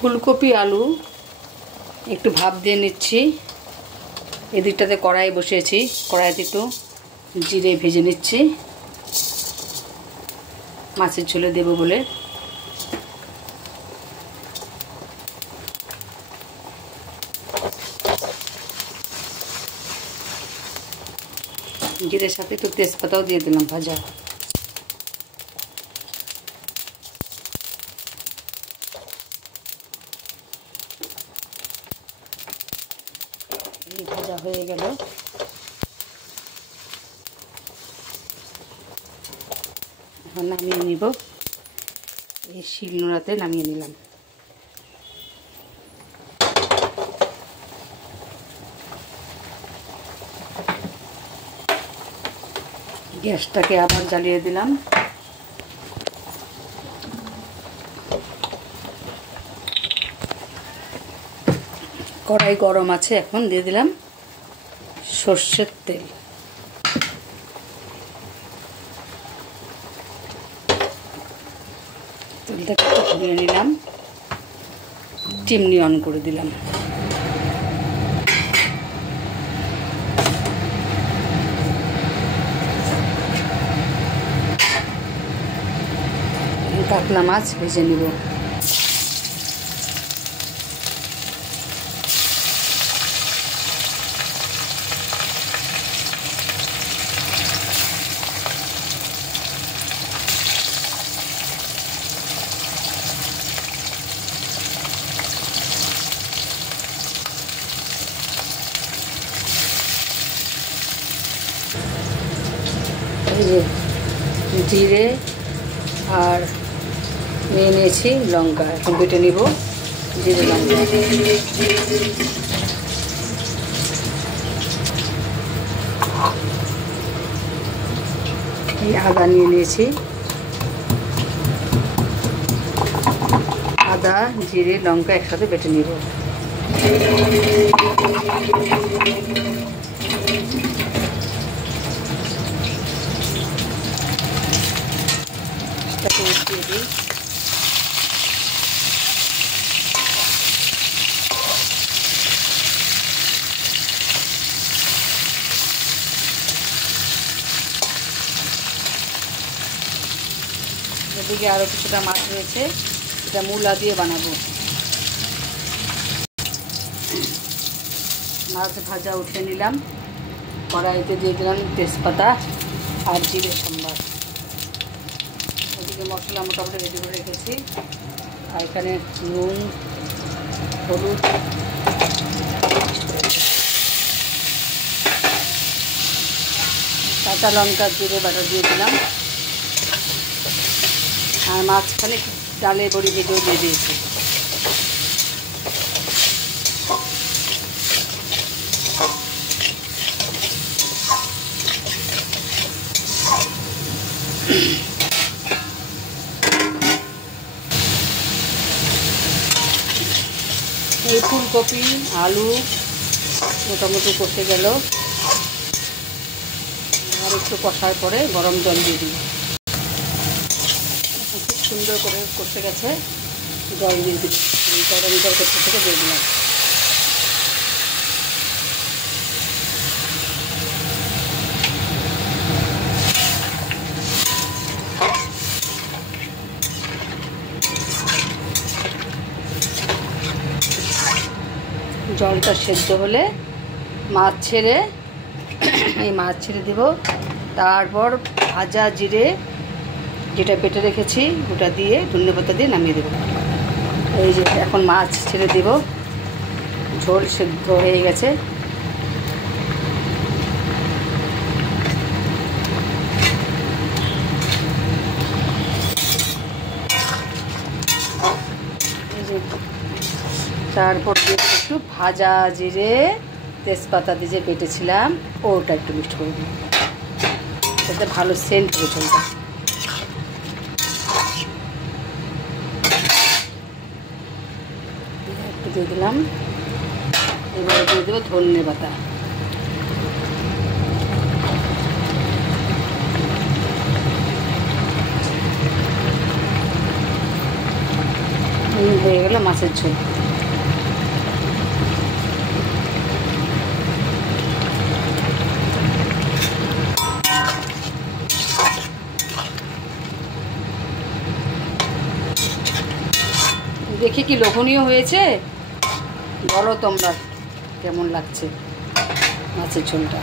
ফুলকপি আলু একটু ভাপ দিয়ে নিচ্ছি। এদিকটাতে কড়াই বসিয়েছি, কড়াইতে একটু জিরে ভেজে নিচ্ছি মাছের ঝোলে দেব বলে। জিরের সাথে একটু তেজপাতাও দিয়ে দিলাম ভাজা। ভাজা হয়ে গেল, এখন নামিয়ে নিব। এই শিলনোড়াতে নামিয়ে নিলাম। গ্যাসটাকে আবার জ্বালিয়ে দিলাম। কড়াই গরম আছে, এখন দিয়ে দিলাম সর্ষের তেল। তেলটাকে একটু ঘুরিয়ে নিলাম, চিমনি অন করে দিলাম। কাতলা মাছ ভেজে নিব। জিরে আর নিয়েছি লঙ্কা, এখন বেটে নিব। জিরে লঙ্কা আদা নিয়েছি, আদা জিরে লঙ্কা একসাথে বেটে নিব। উঠিয়ে দিই। এদিকে আরও কিছুটা মাছ রয়েছে, এটা মূলা দিয়ে বানাবো। মাছ ভাজা উঠিয়ে নিলাম, কড়াইতে দিয়ে দিলাম তেজপাতা আর জিরে সম্বার। ওদিকে মশলা মোটামুটি রেডি করে রেখেছি। আর এখানে নুন হলুদ কাঁচা লঙ্কা জিরে বাটা দিয়ে দিলাম। আর মাঝখানে ডালে বড়ি ভেজেও দিয়ে দিয়েছি। এই ফুলকপি আলু মোটামুটি কষে গেল, আর একটু কষার পরে গরম জল দিয়ে দিই। খুব সুন্দর করে কষে গেছে, জল দিয়ে দিই। গরম জল করতে থেকে দিয়ে দিলাম। জলটা সেদ্ধ হলে মাছ ছেড়ে দিব। তারপর ভাজা জিরে যেটা বেটে রেখেছি ওটা দিয়ে ধনেপাতা দিয়ে নামিয়ে দেব। এই যে এখন মাছ ছেড়ে দেব, ঝোল সেদ্ধ হয়ে গেছে। এই যে তারপর দিয়ে একটু ভাজা জিরে তেজপাতা দিয়ে যে বেটেছিলাম ওটা একটু মিক্সড করে দিই, যাতে ভালো সেন্ট হবে ঝোলটা। একটু দিয়ে দিলাম। এবারে দিয়ে দেবো ধনে পাতা। হয়ে গেল মাছের ঝোল। দেখে কি লোভনীয় হয়েছে? বলো তোমরা কেমন লাগছে মাছের ঝোলটা।